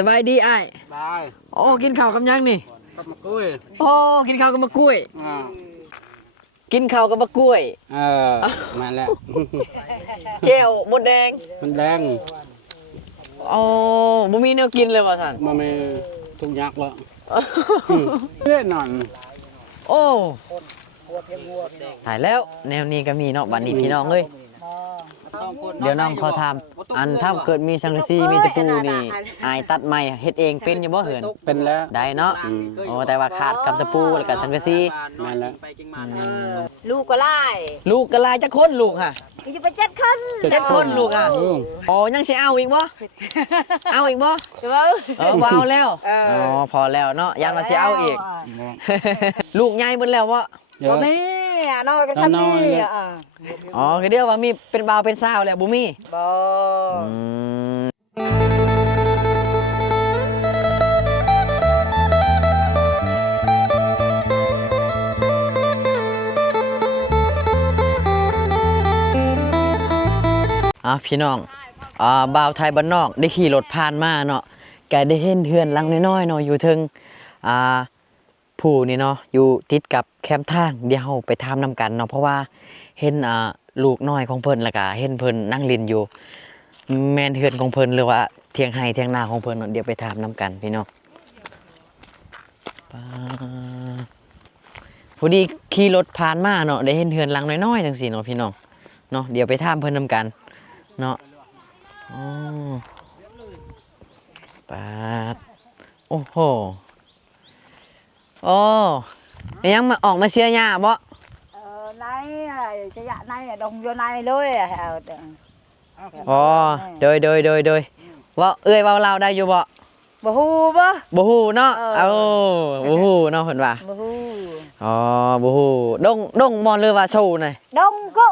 สบายดีอ้ายได้โอ้กินข้าวกับยังนี่กับมะกล้วยโอ้กินข้าวกับมะกล้วยอ่ากินข้าวกับมะกล้วยมาแล้ว แก้วมดแดงมันแดงโอ้บ่มีแนวกินเลยว่ะสันมันมีทุกยักษ์แล้วเล่นนอนโอ้ถ่ายแล้วแนวนี้ก็มีเนาะบัดนี้พี่น้องเอ้ยเดี๋ยวน้องเขาทำอันถ้าเกิดมีสังกะสีมีตะปูนี่อายตัดไม้เฮ็ดเองเป็นอยู่บ่เหือนเป็นแล้วได้เนาะโอ้แต่ว่าขาดกับตะปูแล้วก็สังกะสีมาแล้วลูกก็ไล่ลูกก็ลายจักคนลูกค่ะอยู่ไป7 คนลูกอ่ะอ๋อยังสิเอาอีกบ่เอาอีกบ่บ่เอาแล้วอ๋อพอแล้วเนาะยันว่าสิเอาอีกลูกใหญ่เบิดแล้วบ่บ่มีน้อยก็ซ้ำนี่อ๋อคือเดียวว่ามีเป็นบ่าวเป็นสาวแล้วบ่มีบ่พี่น้องบ่าวไทยบ้านนอกได้ขี่รถผ่านมาเนาะแกได้เห็นเฮือนหลังน้อยๆเนาะอยู่ถึงผู้นี่เนาะอยู่ติดกับแคมป์ทางเดี๋ยวเราไปถามนํกันเนาะเพราะว่าเห็นลูกน้อยของเพิ่นแล้วก็เห็นเพิ่นนั่งเล่นอยู่แม่นเฮือนของเพิ่นหรือว่าเถียงไร่เถียงนาของเพิ่นเนาะเดี๋ยวไปถามนํกันพี่น้องพอดีขี่รถผ่านมาเนาะได้เห็นเฮือนหลังน้อยๆจังซี่เนาะพี่น้องเนาะเดี๋ยวไปถามเพิ่นนํกันเนาะปาดโอ้โหโอ้ยังมาออกมาเชียร์หญ้าบ่nay cái dạ nay đồng vô nay lốiอ๋อโดยว่าเอ้ยเว้าลาวได้อยู่บ่บ่ฮู้เนาะบ่ฮู้เนาะเพิ่นว่าบ่ฮู้อ๋อบ่ฮู้ดงบ่หรือว่าโซน่ะดงก็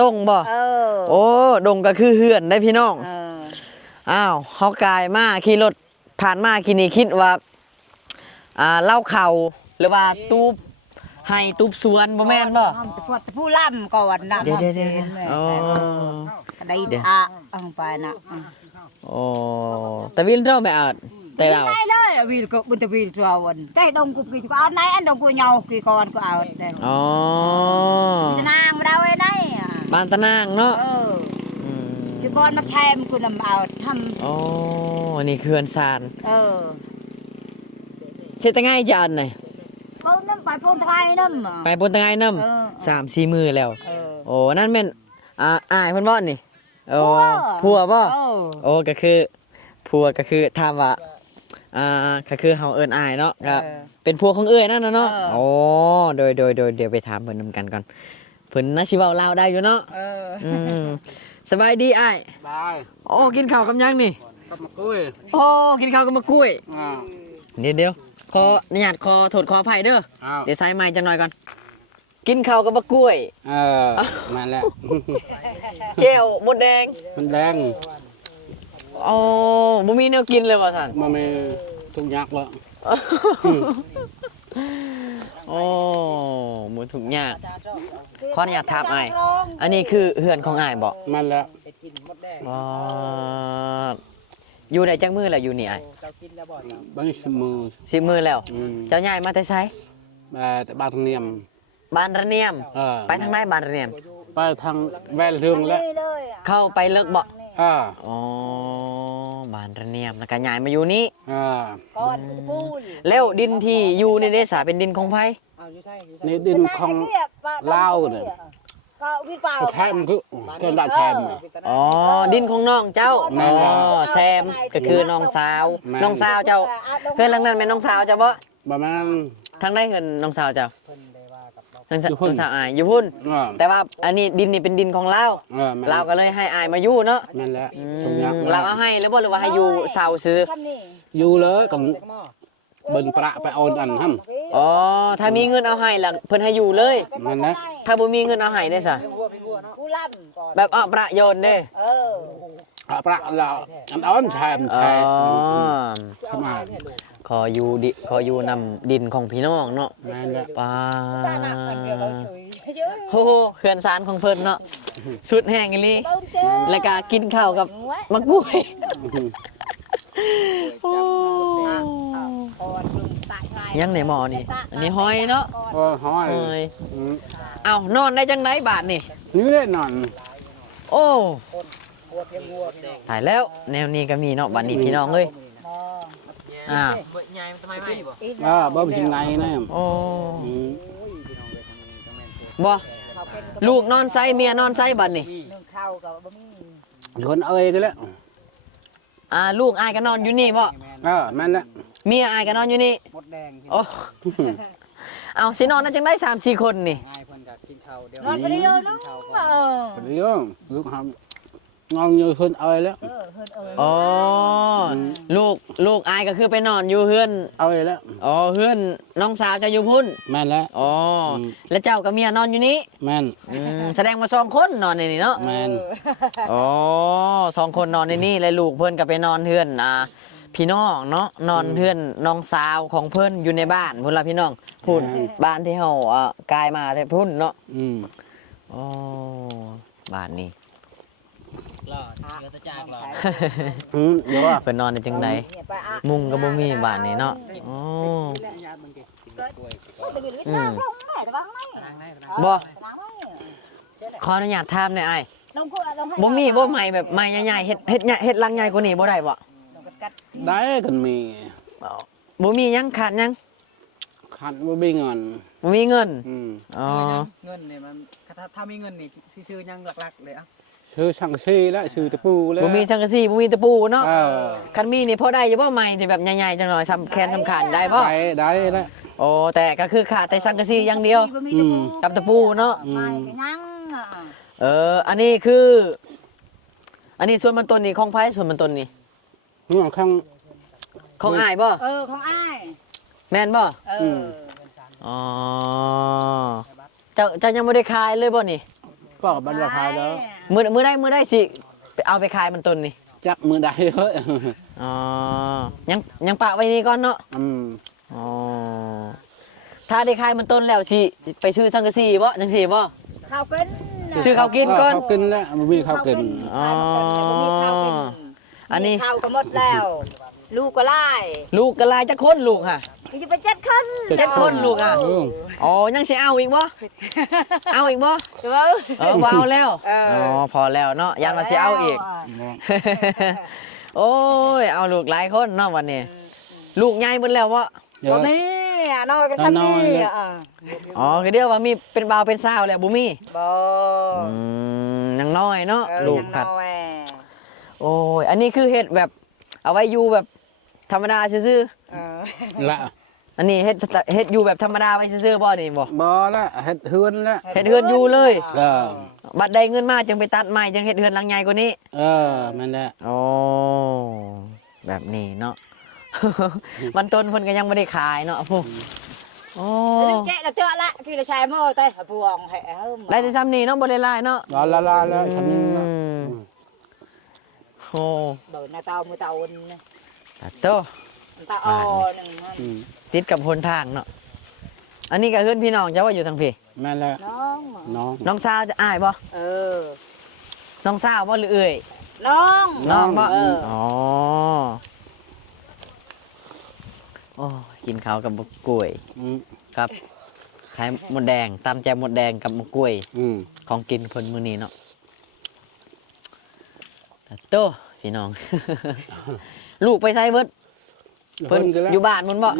ดงบ่โอ้ดงก็คือเฮือนได้พี่น้องอ้าวเฮากายมาขี่รถผ่านมากินนี่คิดว่าเล่าเขาหรือว่าตูบให้ตูบสวนบ่แม่นบ่ผู้ล่ำก่อนน่ะเดี๋ยวอ๋อได้ไปน่ะโอ้แต่วินเราไม่เอาแต่เราได้เลยวินก็บุญตะวินตัววันใจดงกูกี่ก็เอาไหนอันดงกูเหากี่ก่อนก็เอาอ๋อตะนางมาได้ไว้ไหนบ้านตะนางเนาะกี่ก่อนมาแชมกูนำเอาทำอ๋อนี่คืออันซานเฮ็ดง่ายจังได๋ไปปนตะไงน้ำ3-4 มื้อแล้วโอ้นั่นแม่นอ้ายเพิ่นบ่นี่โอ้ผัวบ่โอ้ก็คือผัวก็คือถามว่าก็คือเฮาเอิ้นอ้ายเนาะก็เป็นผัวของเอ้ยนั่นน่ะเนาะโอ้โดยเดี๋ยวไปถามเพิ่นนำกันก่อนเพิ่นน่าสิเว้าลาวได้อยู่เนาะสบายดีอ้ายได้โอ้กินข้าวกับยังนี่กับมะกล้วยโอ้กินข้าวกับมะกล้วยเดี๋ยวขออนุญาตขอโทษขออภัยเด้อเดี๋ยวใส่ไม้จังหน่อยก่อนกินข้าวกับมะกล้วยมาแล้วแก้วมดแดงมันแดงอ๋อบ่มีแนวกินเลยว่ะสันมันมีทุกยักษ์แล้วโอ้หมูทุกยากขออนุญาตถามอ้ายอันนี้คือเฮือนของอ้ายบ่มันแล้วอยู่ในจังมือแล้วอยู่นี่อ้ายบาง10 มื้อแล้วเจ้าย้ายมาแต่ไสแต่บ้านระเนียมไปทางไหนบ้านระเนียมไปทางแวลเรืองแล้วเข้าไปเลิกบ่อ๋อบ้านระเนียมแล้วก็ย้ายมาอยู่นี่แล้วดินที่อยู่ในเดชาเป็นดินของไผนี่ดินของลาวเนี่ยก็วิ่งเปล่าแทมคือเกินได้แทมอ๋อดินของน้องเจ้าอ๋อแซมก็คือน้องสาวเจ้าเพื่อนหลังนั้นเป็นน้องสาวเจ้าบ่ประมาณทางได้เงินน้องสาวเจ้าน้องสาวอายอยู่พุ่นแต่ว่าอันนี้ดินนี่เป็นดินของเราก็เลยให้อายมาอยู่เนาะนั่นแหละเราเอาให้หรือบ่หรือว่าให้อยู่เสาซื้ออยู่เลยกับเบิ่นประไปเอาอันหั่นอ๋อถ้ามีเงินเอาให้ล่ะเพิ่นให้อยู่เลยนั่นนะถ้าบ่มีเงินเอาให้ได้ซะแบบประโยชน์เด้ประแล้วอันอ้อนแทมขออยู่นำดินของพี่น้องเนาะป้าโอ้เขื่อนสารของเพิ่นเนาะสุดแห้งอีหลีแล้วก็กินข้าวกับมะกล้วย โอ้ยังไหนหมอนี่อันนี้ห้อยเนาะ ห้อย ห้อยเอ้านอนได้จังไหนบาทนี่ นี่ได้นอน โอ้ถ่ายแล้วแนวนี้ก็มีเนาะบัดนี้พี่น้องเอ้ยอ่า บ่เป็นยังไงนะ โอ้บ่ลูกนอนไซเมียนอนไซบัดนี่ คนเอ้ยกันแล้ว ลูกอายก็นอนอยู่นี่บ่ แม่นละ เมียอายก็นอนอยู่นี่โอ้เอาสินอนนั่นจังได้3-4 คนนี่ นอนไปเดียวนึง เดี๋ยวลูกทำงองอยู่คนเอ้ยแล้ว อ๋อลูกอายก็คือไปนอนอยู่เฮือน เอ้ยแล้ว อ๋อเฮือนน้องสาวจะอยู่พุ่น แม่นแล้ว อ๋อแล้วเจ้ากับเมียนอนอยู่นี่ แม่น แสดงว่า2 คนนอนในนี่เนาะ แม่น อ๋อ2 คนนอนในนี่แล้วลูกเพิ่นก็ไปนอนเฮือนพี่น้องเนาะนอนเฮือนน้องสาวของเพิ่นอยู่ในบ้านพุ่นล่ะพี่น้องพุ่นบ้านที่เฮากลายมาแต่พุ่นเนาะอ๋อบ้านนี้ เดี๋ยวว่า เพิ่นนอนได้จังไดมุงก็บ่มีบ้านนี้เนาะอ๋อบ่ขออนุญาตถามหน่อยอ้ายบ่มีบ่ใหม่แบบใหม่ใหญ่ๆเฮ็ดรังใหญ่กว่านี้บ่ได้บ่ ได้กันมี บ่มีหยังขาดหยัง ขัดบ่มีเงิน บ่มีเงินอ๋อ เงินเนี่ยมันถ้ามีเงินนี่ซื้อยังหลักๆเลยอ่ะ ชื่อช่างชีแล้วชื่อตะปูแล้ว บ่มีสังกะสีบ่มีตะปูเนาะ เ คันมีนี่พอได้อยู่บ่ใหม่ที่แบบใหญ่ๆจังหน่อยสำแขนสำคัญได้บ่ ได้แล้ว โอ้แต่ก็คือขาดแต่สังกะสีอย่างเดียวกับตะปูเนาะอันนี้คือ อันนี้ส่วนมันต้นนี่ของไผส่วนมันต้นนี่ นี่ข้าง ของอ้ายบ่ ของอ้าย แม่นบ่อ๋อเจ้ายังบ่ได้ขายเลยบ่นี่ ก็บรรราคาแล้ว มื้อได้สิไปเอาไปขายมันต้นนี่ จักมือได้เฮ้ย อ๋อยังปะไว้นี่ก่อนเนาะอ๋อถ้าได้ขายมันต้นแล้วสิไปซื้อสังกะสีบ่จังซี่บ่ ข้าวกิน ซื้อข้าวกินก่อน ข้าวกินแล้วบ่มีข้าวกิน อ๋ออันนี้ ข้าวก็หมดแล้ว ลูกก็ไล่ ลูกกะลายจักคนลูกค่ะ จะไป7 คน 7 คนลูกอ่ะอ๋อยังสิเอาอีกบ่เอาอีกบ่บ่เอาแล้วอ๋อพอแล้วเนาะยันว่าสิเอาอีก โอ้ยเอาลูกหลายคนเนาะวันนี้ลูกใหญ่เบิดแล้วบ่ บ่มีน้อยก็ซ้ำนี่ อ๋อคือเดียวว่ามีเป็นบ่าวเป็นสาวแล้วบ่มี บ่ ยังน้อยเนาะลูกผัด น้อย โอ้ยอันนี้คือเฮ็ดแบบเอาไว้อยู่แบบธรรมดาซื่อ ละ ๆอันนี้เฮ็ดอยู่แบบธรรมดาไว้ซื่อๆบ่นี่บ่ บ่ละเฮ็ดเฮือนละ เฮ็ดเฮือนอยู่เลย เออ บัดได้เงินมาจึงไปตัดไม้จึงเฮ็ดเฮือนหลังใหญ่กว่านี้ มันแหละ โอ้แบบนี้เนาะ มันต้นเพิ่นก็ยังบ่ได้ขายเนาะผู้โอ้ เจ๊ละเตอะละคือละชายโม่เต้พวงให้เฮา ได้แต่ซ้ำนี่เนาะบ่ได้หลายเนาะ ละแล้วทำนี่ โอ้ โดนนาเตามือเตาอุ่น ตัดโต ตาอ่อนนึง ติดกับหนทางเนาะอันนี้ก็เฮือนพี่น้องเจ้าว่าอยู่ทางพี่ แม่นแล้ว น้อง น้องสาวจะอ้ายบ่ อ น้องสาวบ่หรือเอ่ย น้อง น้องบ่ อ๋อ โอ้กินข้าวกับมะกล้วยครับไข่หมดแดงตำแจ่วหมดแดงกับมะกล้วยของกินเพิ่นมื้อนี้เนาะตัดโตพี่น้อง ลูกไปไสเบิดเพิ่นอยู่บ้านมันบ่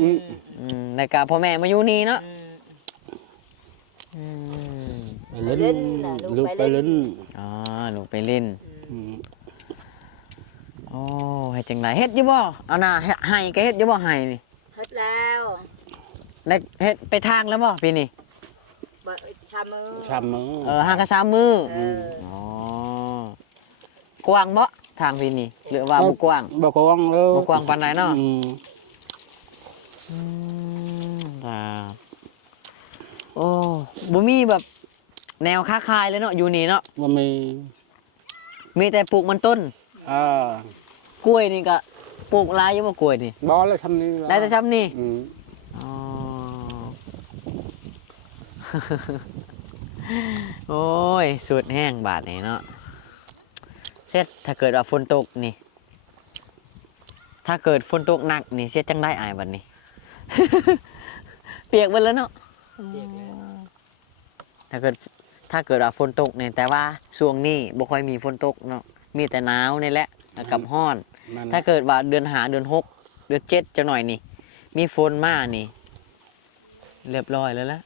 แล้วก็พ่อแม่มาอยู่นี่เนาะ ไปเล่นลูกไปเล่น อ๋อลูกไปเล่นโอ้เฮ็ดจังไดเฮ็ดอยู่บ่เอาน่ะให้ก็เฮ็ดอยู่บ่ให้นี่ เฮ็ดแล้ว ได้เฮ็ดไปทางแล้วบ่ปีนี้ บ่ชามือ ช้ำมือ หากระ3มื้ออ๋อกว้างบ่ทางปีนี้หรือว่าบ่กว้าง บ่กว้างเลย บ่กว้างปานใดเนาะครับโอ้บ่มีแบบแนวค้าขายเลยเนาะอยู่นี่เนาะ บ่มี มีแต่ปลูกมันต้น กล้วยนี่ก็ปลูกหลายอยู่บ่กล้วยนี่ บ่แล้วทำนี่ ได้แต่ซ้ำนี่ อ๋อ โอ้ยสุดแห้งบาดนี่เนาะเสร็จถ้าเกิดว่าฝนตกนี่ ถ้าเกิดฝนตกหนักนี่เสียจังได้อายบัดนี้ เปียกเบิดแล้วเนาะ เปียกเลย ถ้าเกิดว่าฝนตกเนี่ยแต่ว่าช่วงนี้บ่ค่อยมีฝนตกเนาะมีแต่หนาวนี่แหละแล้วกับร้อน นั่นแหละ ถ้าเกิดว่าเดือน5เดือน6เดือน7จังหน่อยนี่ มีฝนมานี่ เรียบร้อยแล้วละ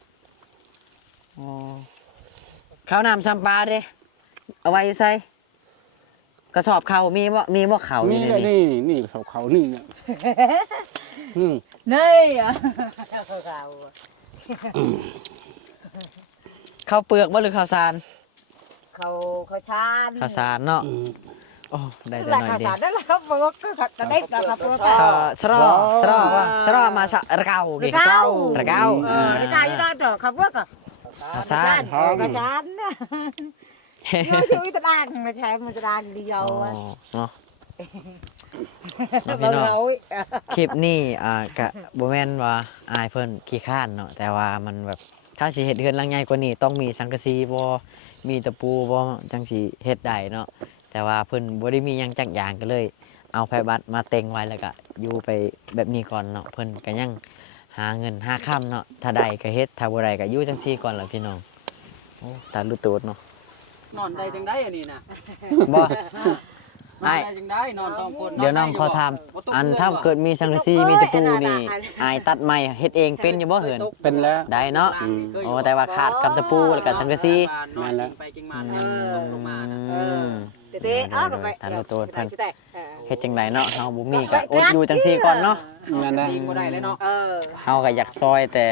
อ๋อข้าวน้ำซ้ำปลาเด้เอาไว้ใส่กระสอบข้าวมีบ่ข้าวอ นี่ ยู่ แหละ ในนี้ นี่เขานี่เนี่ยอืม นี่เขา ข้าวเปลือกบ่หรือข้าวสาร เขาชาน ข้าวสารเนาะโอ้ได้แต่ là หน่อย khảo เดียว sát đó là không được cứ thật là đấy là không được สรอว่าสรอมาระเกาโอเค ระเก้า ระเกา cái tay đó rồi không được à ข้าวสาร cái chán nó chui ta đang mà chạy mà ta đang đi อ๋อ vô เนาะ á พี่น้อง rồi คลิปนี้กะบ่แม่นว่าอายเพิ่นขี้ข้านเนาะแต่ว่ามันแบบถ้าสิเฮ็ดเฮือนหลังใหญ่กว่านี้ต้องมีสังกะสีบ่มีตะปูบ่จังสิเฮ็ดได้เนาะแต่ว่าเพิ่นบ่ได้มีหยังจักอย่างก็เลย เอาไผบัตรมาเต็งไว้แล้วก็อยู่ไปแบบนี้ก่อนเนาะเพิ่นก็ยังหาเงินหาค่ำเนาะถ้าได้ก็เฮ็ดถ้าบ่ได้ก็อยู่จังซี่ก่อนล่ะพี่น้องโอ้ตาลุตูดเนาะ นอนได้จังได้อันนี้นะ บ่ นอนได้จังได้นอน2คน เดี๋ยวน้องขอถามอันถ้าเกิดมีสังกะสีมีตะปูนี่อายตัดไม้เฮ็ดเองเป็นอยู่บ่เหิน เป็นแล้ว ได้เนาะ โอ้แต่ว่าขาดกับตะปูแล้วก็สังกะสี นอนไปกิ่งมาแล้วตกลงมานะ thế thế á rồi mày ทานตัวเพิ่น thế này เฮ็ดจังไดเนาะเฮาบ่มีก็อดอยู่จังซี่ก่อนเนาะ นั่นแหละ ยิงบ่ได้เลยเนาะ เฮาก็อยากซอยแต่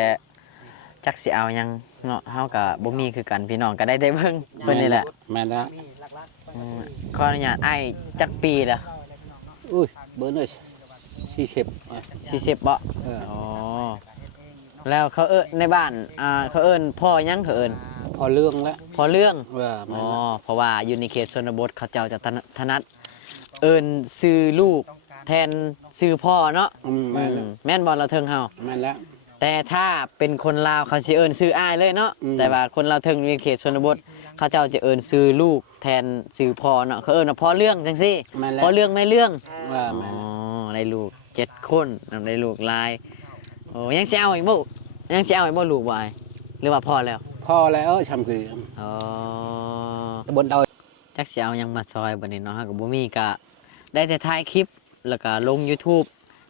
จักสิเอาหยังเนาะเฮาก็บ่มีคือกันพี่น้องก็ได้แต่เบิ่งเพิ่นนี่แหละ แม่นแล้ว มีหลัก อืมขออนุญาตอ้ายจักปีละ อุ้ยเบอร์หน่อย40 40บ่ เออ อ๋อแล้วเขาในบ้านเขาเอิ้นพ่อหยังเขาเอิ้น พอเรื่องแล้ว พ่อเรื่อง เออ อ๋ แม่ อน แล้ว เพราะว่าอยู่ในเขตชนบทเขาเจ้าจะถนัดเอิ้นชื่อลูกแทนชื่อพ่อเนาะ แม่นแล้ว แม่นบ่เราเทิงเฮา แม่นแล้ว แต่ถ้าเป็นคนลาวเขาสิเอิ้นชื่ออ้ายเลยเนาะ อืม แต่ว่าคนลาวเทิงในเขตชนบทเขาเจ้าจะเอิ้นชื่อลูกแทนชื่อพ่อเนาะเขาเอิ้นว่าพ่อเรื่องจังซี่ แม่นแล้ว พ่อเรื่องแม่เรื่อง เออ อ๋ แม่น อได้ลูก7คนได้ลูกหลายโอ้ยังสิเอาอีกบ่ยังสิเอาอีกบ่ลูกบ่อ้ายหรือว่าพอแล้ว พอแล้วชำคือ อ๋อ ตะบนดอย จักสิเอาหยังมาซอยบัดนี้เนาะเฮาก็บ่มีก็ได้แต่ถ่ายคลิปแล้วก็ลง YouTube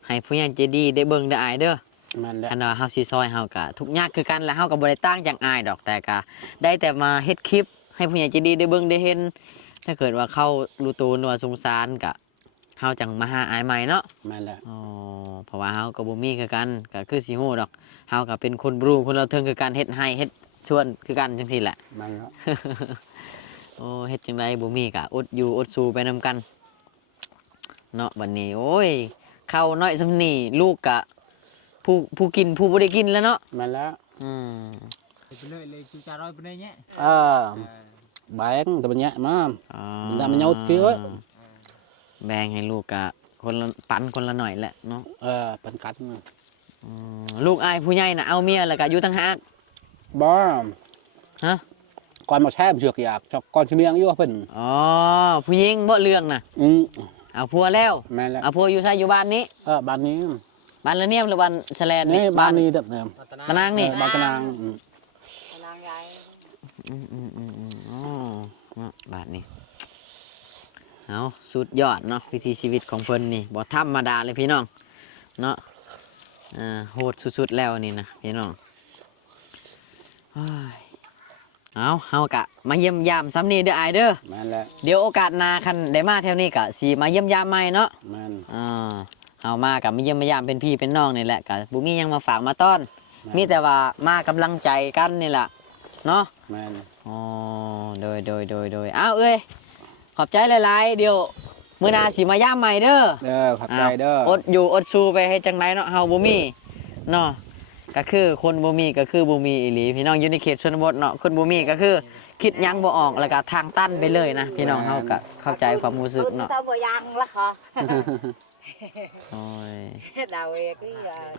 ให้ผู้ใหญ่ใจดีได้เบิ่งได้อายเด้อ แม่นแล้ว คันว่าเฮาสิซอยเฮาก็ทุกข์ยากคือกันแล้วเฮาก็บ่ได้ต่างจากอายดอกแต่ก็ได้แต่มาเฮ็ดคลิปให้ผู้ใหญ่ใจดีได้เบิ่งได้เห็น ถ้าเกิดว่าเขารู้ตัวว่าสงสารก็เฮาจังมาหาอายใหม่เนาะ แม่นแล้ว อ๋อเพราะว่าเฮาก็บ่มีคือกันก็คือสิฮู้ดอกเฮาก็เป็นคนบรูคนเราเทิงคือกันเฮ็ดให้เฮ็ดชวนคือกันจังซี่แหละ แม่นแล้ว โอ้เฮ็ดจังไดบ่มีก็อดอยู่อดสู้ไปนำกันเนาะบัดนี้โอ้ยข้าวน้อยซำนี้ลูกก็ผู้กินผู้บ่ได้กินแล้วเนาะ แม่นแล้ว อืม ไปเลยจูจารอยไปเลยเนี่ย เออแบงตะบนเนี้ยมา อ๋อ มันเอาเกี่ยว แบ่งให้ลูกก็คนละปันคนละหน่อยแหละเนาะ เออเป็นกัด ลูกอายผู้ใหญ่น่ะเอาเมียแล้วก็อยู่ต่างหาก บ่ ฮะ ก่อนมาแช่เชือกอยากจอกก่อนชิเมียงอยู่เพิ่น อ๋อผู้หญิงบ่เรื่องน่ะ เอาผัวแล้ว แม่นแล้ว เอาผัวอยู่ไสอยู่บ้านนี้ บ้านนี้ บ้านละเนียมหรือบ้านแสลน นี่บ้านนี้เด็ดเนี่ย ตะนางนี่ บ้านกระนาง อ๋อเนาะบ้านนี้เอาสุดยอดเนาะวิถีชีวิตของเพิ่นนี่บ่ธรรมดาเลยพี่น้องเนาะโหดสุดๆแล้วนี่นะพี่น้องอ้ายเอาเฮากะมาเยี่ยมยามซ้ำนี่เด้ออายเด้อ แม่นแล้ว เดี๋ยวโอกาสหน้าคันได้มาแถวนี้กะสิมาเยี่ยมยามใหม่เนาะ แม่น เอามากับมาเยี่ยมมายามเป็นพี่เป็นน้องนี่แหละกะบุมีหยังมาฝากมาต้อน มีแต่ว่ามากำลังใจกันนี่แหละเนาะ แม่น อ๋อโดยอ้าวเอ้ยขอบใจหลายๆเดี๋ยวมื้อหน้าสิมายามใหม่เด้อ ขอบใจเด้อ อดอยู่อดสู้ไปให้จังไดเนาะเฮาบ่มีเนาะก็คือคนบ่มีก็คือบ่มีอีหลีพี่น้องอยู่ในเขตชนบทเนาะคนบ่มีก็คือคิดหยังบ่ออกแล้วก็ทางตันไปเลยนะพี่น้องเฮาก็เข้าใจความรู้สึกเนาะ tao vừa ăn là hả โอ้ย đào cái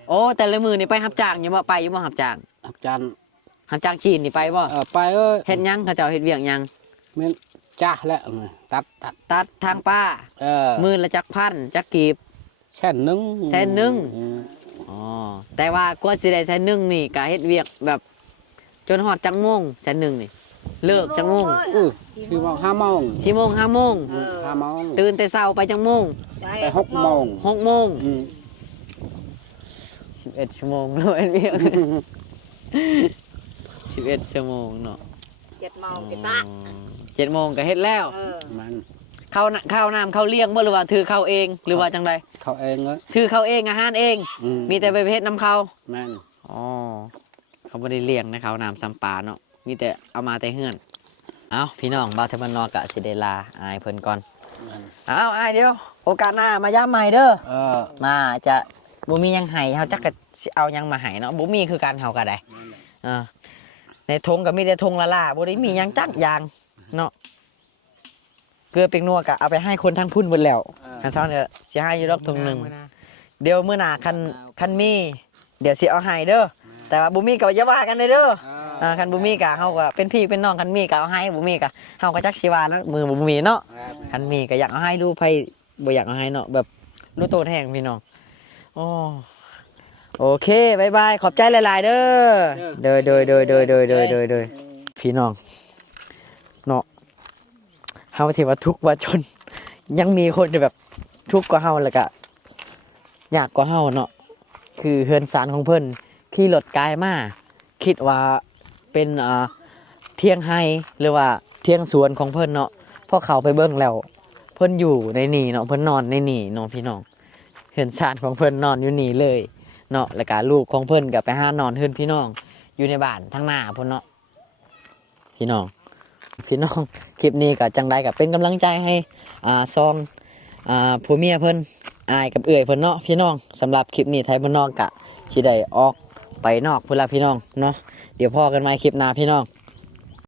โอ้แต่ละมื้อนี่ไปรับจ้างอยู่บ่ไปอยู่บ่รับจ้าง อาจารย์ รับจ้างจีนนี่ไปบ่ ไปเอ้ย เฮ็ดหยังเขาเจ้าเฮ็ดเวียกหยัง แม่นจ้าแล้วตัด ตัดทางป้า เออ มื้อละจักพันจักกีบ 100,000 100,000 อ๋อแต่ว่ากว่าสิได้100,000นี่ก็เฮ็ดเวียกแบบจนฮอดจักโมง100,000นี่เลิกจักโมง คือว่า5 โมง 4โมง5โมง 5 โมง ตื่นแต่เช้าไปจักโมง ไป6 โมง 6โมง11ชั่วโมงเนาะเฮ็ดเวียก11ชั่วโมงเนาะ 7 โมงกินปะ 7โมงก็เฮ็ดแล้ว มัน ข้าวน้ำข้าวเลี้ยงบ่หรือว่าถือข้าวเองหรือว่าจังได เขาเองเลย ถือข้าวเองอาหารเอง มีแต่ไปเฮ็ดน้ำข้าว แม่น อ๋อเขาบ่ได้เลี้ยงนะข้าวน้ำซ้ำปลาเนาะมีแต่เอามาแต่เฮือนเอ้าพี่น้องบ่าวเทมันนอกะสิได้ลาอายเพิ่นก่อน แม่น เอ้าอายเดี๋ยวโอกาสหน้ามาย้ำใหม่เด้อ อ มาจะบ่มีหยังให้เฮาจักก็สิเอาหยังมาให้เนาะบ่มีคือการเฮาก็ได้ในธงก็มีแต่ธงละล่าบ่ได้มีหยังจักอย่างเนาะเกลือเป็กนัวก็เอาไปให้คนทั้งพุ่นเบิดแล้วคันเช้าเนี่ยสิให้อยู่ดอกถุงหนึงเดี๋ยวมื้อหน้าคันมีเดี๋ยวสิเอาให้เด้อแต่ว่าบ่มีก็อย่าว่ากันเด้อคันบ่มีก็เฮาก็เป็นพี่เป็นน้องคันมีก็เอาให้บ่มีก็เฮาก็จักสิว่าแล้วมือบ่มีเนาะคันมีก็อยากเอาให้ดูไผบ่อยากเอาให้เนาะแบบรู้โตแท้งพี่น้องอ๋อโอเคบ๊ายบายขอบใจหลายๆเด้อโดยพี่น้องเนาะเฮาที่ว่าทุกข์ว่าจนยังมีคนที่แบบทุกข์กว่าเฮาแล้วก็ยากกว่าเฮาเนาะคือเฮือนศาลของเพิ่นขี่รถกายมาคิดว่าเป็นเที่ยงไฮหรือว่าเที่ยงสวนของเพิ่นเนาะพอเขาไปเบิ่งแล้วเพิ่นอยู่ในนี่เนาะเพิ่นนอนในนี่เนาะพี่น้องเฮือนศาลของเพิ่นนอนอยู่นี่เลยเนาะแล้วก็ลูกของเพิ่นก็ไปหานอนเฮือนพี่น้องอยู่ในบ้านทางหน้าพุ่นเนาะพี่น้องคลิปนี้ก็จังไดก็เป็นกำลังใจให้ซองผัวเมียเพิ่นอายกับเอื้อยเพิ่นเนาะพี่น้องสำหรับคลิปนี้ไทยบ้านนอกกะสิได้ออกไปนอกพุ่นละพี่น้องเนาะเดี๋ยวพอกันใหม่คลิปหน้าพี่น้อง